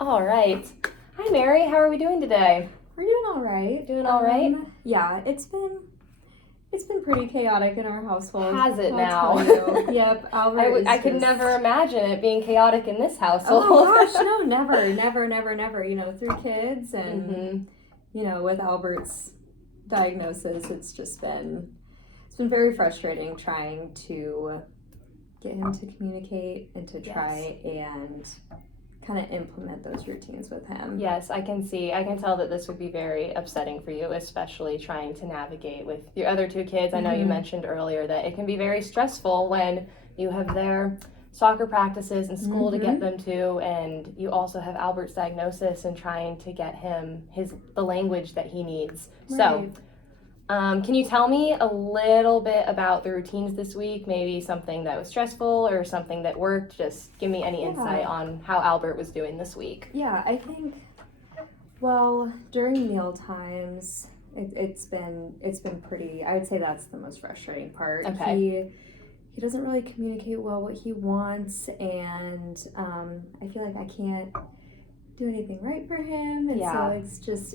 All right. Hi, Mary. How are we doing today? We're doing all right. Doing all right? Yeah, it's been pretty chaotic in our household. Has it I'll now? tell you. Yep, Albert I could never imagine it being chaotic in this household. Oh gosh, no, never. You know, 3 kids, and Mm-hmm. you know, with Albert's diagnosis, it's been very frustrating trying to get him to communicate and to try and kind of implement those routines with him. Yes, I can tell that this would be very upsetting for you, especially trying to navigate with your other 2 kids. I know you mentioned earlier that it can be very stressful when you have their soccer practices and school to get them to, and you also have Albert's diagnosis and trying to get him the language that he needs. Right. So can you tell me a little bit about the routines this week? Maybe something that was stressful or something that worked. Just give me any insight on how Albert was doing this week. Yeah, I think, well, during meal times, it's been pretty, I would say that's the most frustrating part. Okay. He doesn't really communicate well what he wants, and I feel like I can't do anything right for him, and so it's just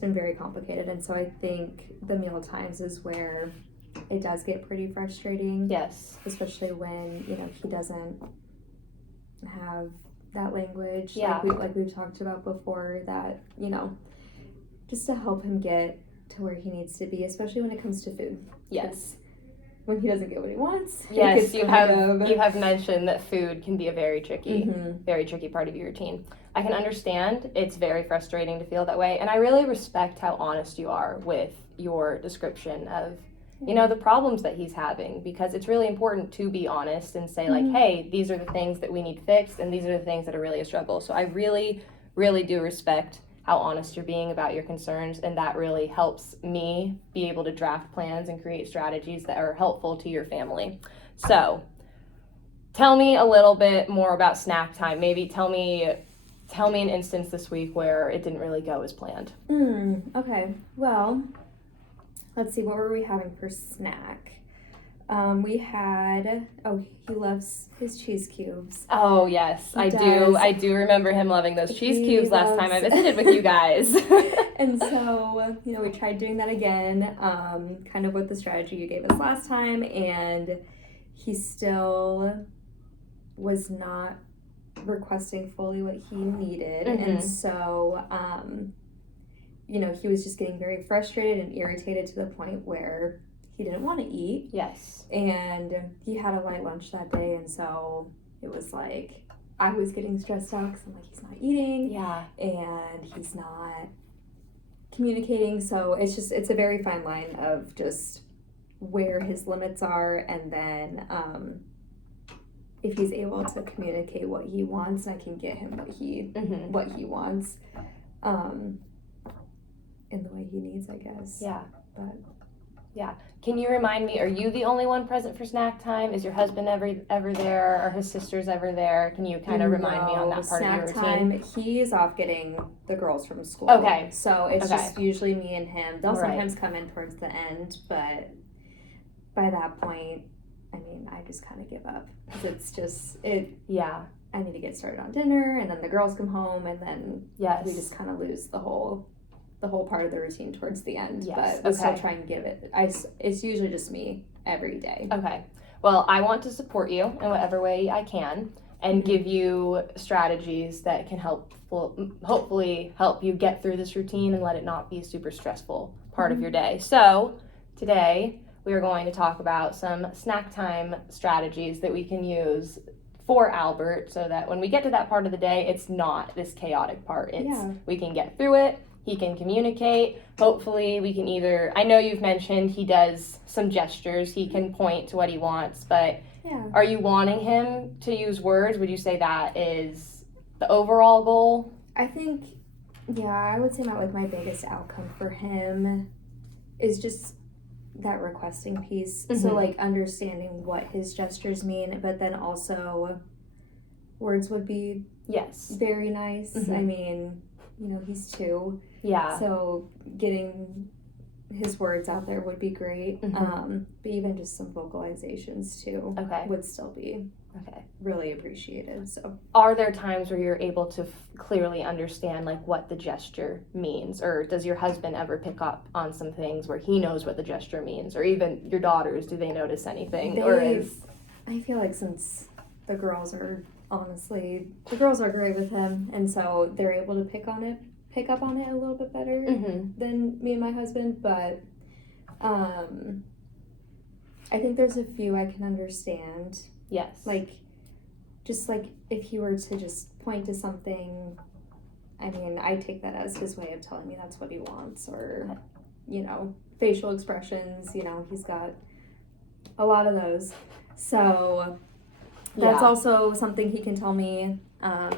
been very complicated, and so I think the meal times is where it does get pretty frustrating. Yes. Especially when, you know, he doesn't have that language. Yeah. Like we've talked about before, that, you know, just to help him get to where he needs to be, especially when it comes to food. Yes. When he doesn't get what he wants. Yes, you have mentioned that food can be a very tricky part of your routine. I can understand it's very frustrating to feel that way, and I really respect how honest you are with your description of, you know, the problems that he's having, because it's really important to be honest and say like, hey, these are the things that we need fixed, and these are the things that are really a struggle. So I really, really do respect how honest you're being about your concerns, and that really helps me be able to draft plans and create strategies that are helpful to your family. So tell me a little bit more about snack time. Maybe tell me an instance this week where it didn't really go as planned. Okay, well, let's see, what were we having for snack? We had, he loves his cheese cubes. Oh, yes, I do remember him loving those cheese cubes last time I visited with you guys. And so, you know, we tried doing that again, kind of with the strategy you gave us last time, and he still was not requesting fully what he needed. And so, you know, he was just getting very frustrated and irritated to the point where he didn't want to eat. Yes. And he had a light lunch that day, and so it was like I was getting stressed out because I'm like, he's not eating. Yeah. And he's not communicating. So it's a very fine line of just where his limits are, and then if he's able to communicate what he wants, I can get him what he wants in the way he needs, I guess. Yeah. But yeah. Can you remind me, are you the only one present for snack time? Is your husband ever there? Are his sisters ever there? Can you kind of remind me on that part of your routine? Snack time, he's off getting the girls from school. Okay. So it's just usually me and him. They'll sometimes come in towards the end, but by that point, I mean, I just kind of give up. Because it's just, Yeah. I need to get started on dinner, and then the girls come home, and then we just kind of lose the whole part of the routine towards the end. Yes. But we still try and give it. It's usually just me every day. Okay. Well, I want to support you in whatever way I can and give you strategies that can hopefully help you get through this routine and let it not be a super stressful part of your day. So today we are going to talk about some snack time strategies that we can use for Albert, so that when we get to that part of the day, it's not this chaotic part. We can get through it. He can communicate. Hopefully we can I know you've mentioned he does some gestures. He can point to what he wants, but are you wanting him to use words? Would you say that is the overall goal? I think, I would say my biggest outcome for him is just that requesting piece. So like understanding what his gestures mean, but then also words would be very nice. I mean, you know, he's 2. Yeah. So getting his words out there would be great. But even just some vocalizations too would still be Okay. really appreciated. So are there times where you're able to clearly understand like what the gesture means, or does your husband ever pick up on some things where he knows what the gesture means, or even your daughters, do they notice anything? I feel like since the girls are great with him, and so they're able to pick up on it a little bit better than me and my husband, but I think there's a few I can understand. Yes. Like, just like if he were to just point to something, I mean, I take that as his way of telling me that's what he wants, or, you know, facial expressions, you know, he's got a lot of those. So that's also something he can tell me, but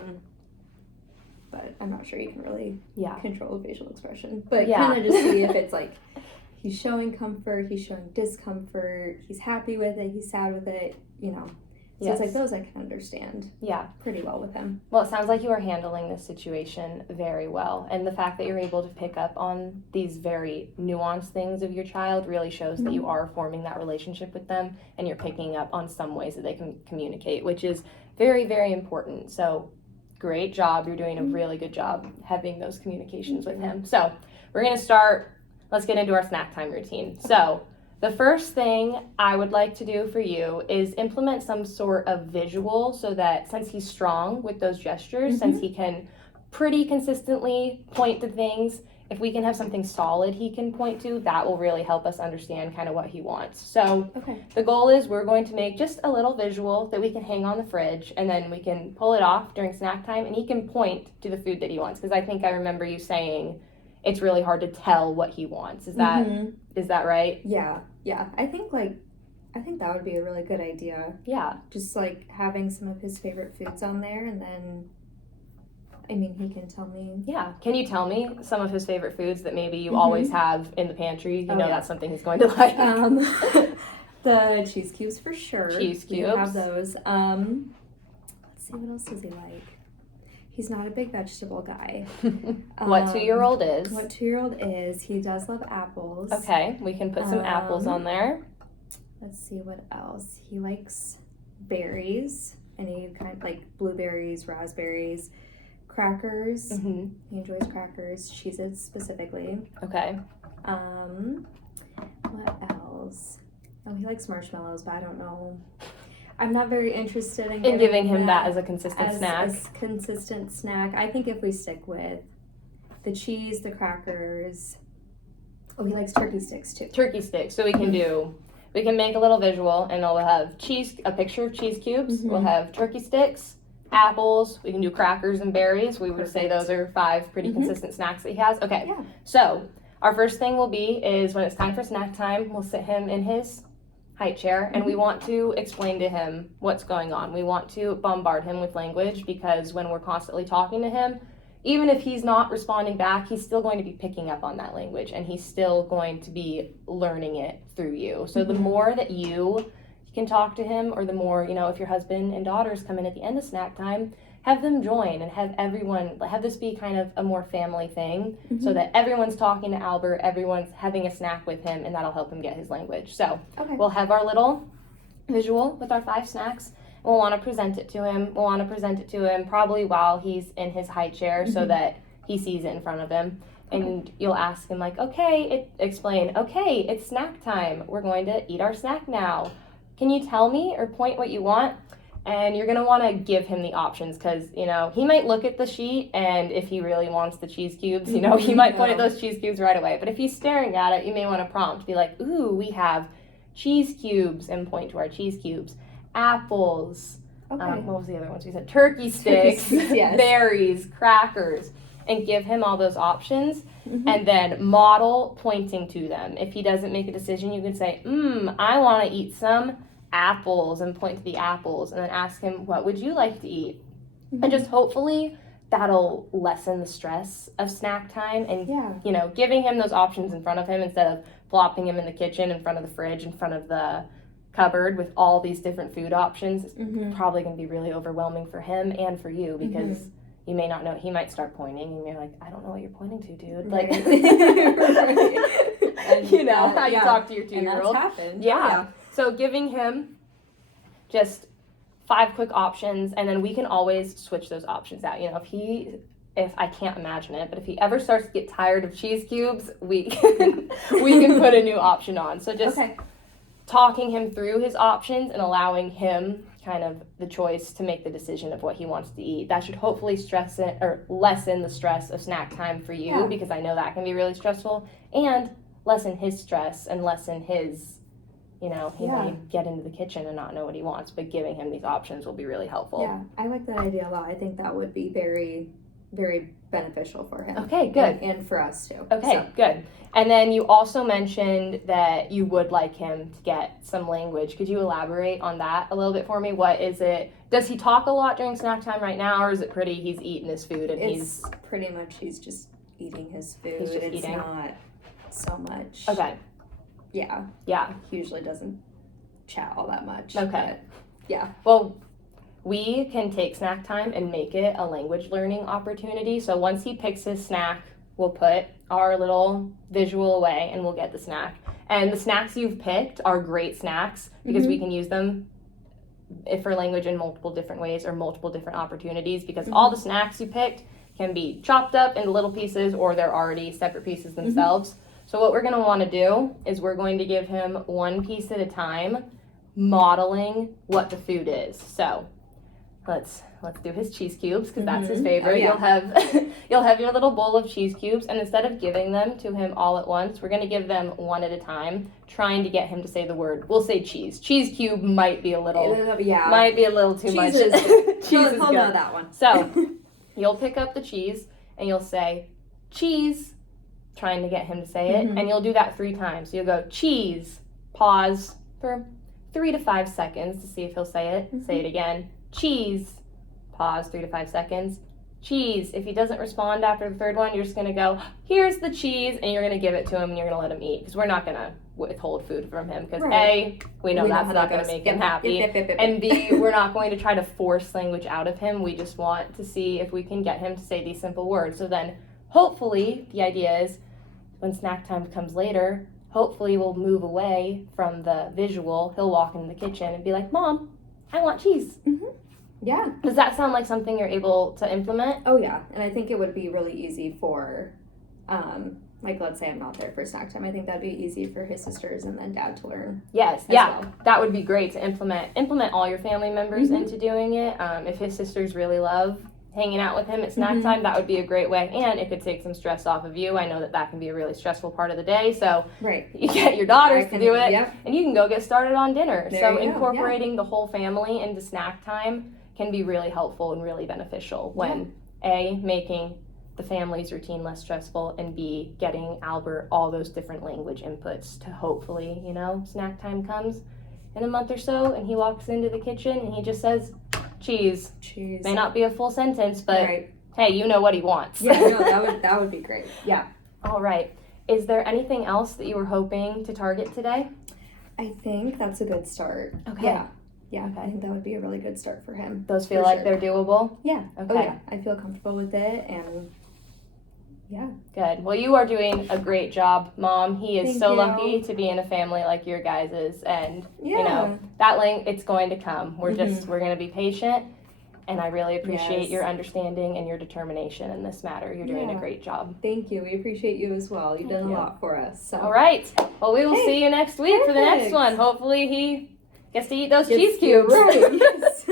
I'm not sure you can really control the facial expression. But kind of just see if it's like he's showing comfort, he's showing discomfort, he's happy with it, he's sad with it, you know. So it's like those I can understand pretty well with him. Well, it sounds like you are handling this situation very well. And the fact that you're able to pick up on these very nuanced things of your child really shows that you are forming that relationship with them, and you're picking up on some ways that they can communicate, which is very, very important. So great job. You're doing a really good job having those communications with him. So we're going to start. Let's get into our snack time routine. So the first thing I would like to do for you is implement some sort of visual, so that since he's strong with those gestures, since he can pretty consistently point to things, if we can have something solid he can point to, that will really help us understand kind of what he wants. So the goal is we're going to make just a little visual that we can hang on the fridge, and then we can pull it off during snack time, and he can point to the food that he wants. Because I think I remember you saying it's really hard to tell what he wants. Is that right? Yeah. I think that would be a really good idea. Yeah. Just like having some of his favorite foods on there, and then, I mean, he can tell me. Yeah. Can you tell me some of his favorite foods that maybe you always have in the pantry? You know that's something he's going to like. The cheese cubes for sure. Cheese cubes. We have those. Let's see, what else does he like? He's not a big vegetable guy. What 2-year-old is? What 2-year-old is. He does love apples. Okay, we can put some apples on there. Let's see what else. He likes berries. Any kind of like blueberries, raspberries, crackers. He enjoys crackers, Cheez-Its specifically. Okay. What else? Oh, he likes marshmallows, but I don't know. I'm not very interested in giving him that as a consistent snack. As consistent snack. I think if we stick with the cheese, the crackers. Oh, he likes turkey sticks too. Turkey sticks. So we can make a little visual, and we'll have a picture of cheese cubes. We'll have turkey sticks, apples. We can do crackers and berries. We would say those are 5 pretty consistent snacks that he has. Okay. Yeah. So our first thing will be is when it's time for snack time, we'll sit him in his height chair, and we want to explain to him what's going on. We want to bombard him with language, because when we're constantly talking to him, even if he's not responding back, he's still going to be picking up on that language, and he's still going to be learning it through you. So the more that you can talk to him, or the more, you know, if your husband and daughters come in at the end of snack time, have them join and have this be kind of a more family thing, so that everyone's talking to Albert, everyone's having a snack with him, and that'll help him get his language. So we'll have our little visual with our 5 snacks. We'll want to present it to him. Probably while he's in his high chair, so that he sees it in front of him. And you'll ask him like, explain, it's snack time. We're going to eat our snack now. Can you tell me or point what you want? And you're going to want to give him the options, because, you know, he might look at the sheet, and if he really wants the cheese cubes, you know, he might point at those cheese cubes right away. But if he's staring at it, you may want to prompt, be like, ooh, we have cheese cubes, and point to our cheese cubes. Apples. What was the other ones we said? Turkey sticks, berries, crackers, and give him all those options, and then model pointing to them. If he doesn't make a decision, you can say, I want to eat some apples, and point to the apples, and then ask him, what would you like to eat? And just hopefully that'll lessen the stress of snack time, and you know, giving him those options in front of him instead of plopping him in the kitchen, in front of the fridge, in front of the cupboard with all these different food options. It's probably going to be really overwhelming for him and for you, because you may not know. He might start pointing, and you're like, I don't know what you're pointing to, dude. Like, you know how you talk to your 2-year-old. And that's happened. Yeah. So giving him just 5 quick options, and then we can always switch those options out. If I can't imagine it, but if he ever starts to get tired of cheese cubes, we can put a new option on. So just talking him through his options and allowing him kind of the choice to make the decision of what he wants to eat. That should hopefully lessen the stress of snack time for you, because I know that can be really stressful, and lessen his stress and lessen his, he may get into the kitchen and not know what he wants, but giving him these options will be really helpful. Yeah, I like that idea a lot. I think that would be very, very beneficial for him. Okay, good. And for us too. Okay, good. And then you also mentioned that you would like him to get some language. Could you elaborate on that a little bit for me? What is it? Does he talk a lot during snack time right now, or is it pretty he's eating his food and it's pretty much he's just eating his food. He's just it's eating. Not so much. Okay. Yeah. Yeah. He usually doesn't chat all that much. Okay. But, yeah. Well, we can take snack time and make it a language learning opportunity. So once he picks his snack, we'll put our little visual away and we'll get the snack. And the snacks you've picked are great snacks because we can use them for language in multiple different ways or multiple different opportunities, because all the snacks you picked can be chopped up into little pieces or they're already separate pieces themselves. So what we're going to want to do is we're going to give him one piece at a time, modeling what the food is. So let's do his cheese cubes, because that's his favorite. You'll have your little bowl of cheese cubes, and instead of giving them to him all at once, we're going to give them one at a time, trying to get him to say the word. We'll say cheese. Cheese cube might be a little too much. He'll know that one. So you'll pick up the cheese and you'll say cheese, trying to get him to say it, and you'll do that 3 times. So you'll go cheese, pause for 3 to 5 seconds to see if he'll say it. Say it again. Cheese, pause 3 to 5 seconds. Cheese. If he doesn't respond after the 3rd one, you're just going to go, here's the cheese, and you're going to give it to him and you're going to let him eat, because we're not going to withhold food from him, because A, we know that's not going to make him happy, and B, we're not going to try to force language out of him. We just want to see if we can get him to say these simple words. So then hopefully the idea is when snack time comes later, hopefully we'll move away from the visual. He'll walk into the kitchen and be like, Mom, I want cheese. Yeah. Does that sound like something you're able to implement? Oh, yeah. And I think it would be really easy for, let's say I'm not there for snack time. I think that'd be easy for his sisters and then Dad to learn. Yes. Well. That would be great to implement all your family members into doing it. If his sisters really love hanging out with him at snack time, that would be a great way, and it could take some stress off of you. I know that can be a really stressful part of the day, so you get your daughters to do it, and you can go get started on dinner. So incorporating the whole family into snack time can be really helpful and really beneficial when A, making the family's routine less stressful, and B, getting Albert all those different language inputs to hopefully, snack time comes in a month or so and he walks into the kitchen and he just says, cheese. May not be a full sentence, but hey, you know what he wants. Yeah, no, that would be great. Yeah. All right. Is there anything else that you were hoping to target today? I think that's a good start. Okay. Yeah, I think that would be a really good start for him. Those feel like they're doable? Yeah. Okay. Oh, yeah. I feel comfortable with it, and yeah. Good. Well, you are doing a great job, Mom. He is Thank you. Lucky to be in a family like your guys's, and it's going to come. We're going to be patient, and I really appreciate your understanding and your determination in this matter. You're doing a great job. Thank you. We appreciate you as well. You've done a lot for us. So. All right. Well, we will see you next week for the next one. Hopefully he gets to eat those cheese cubes. Right. Yes.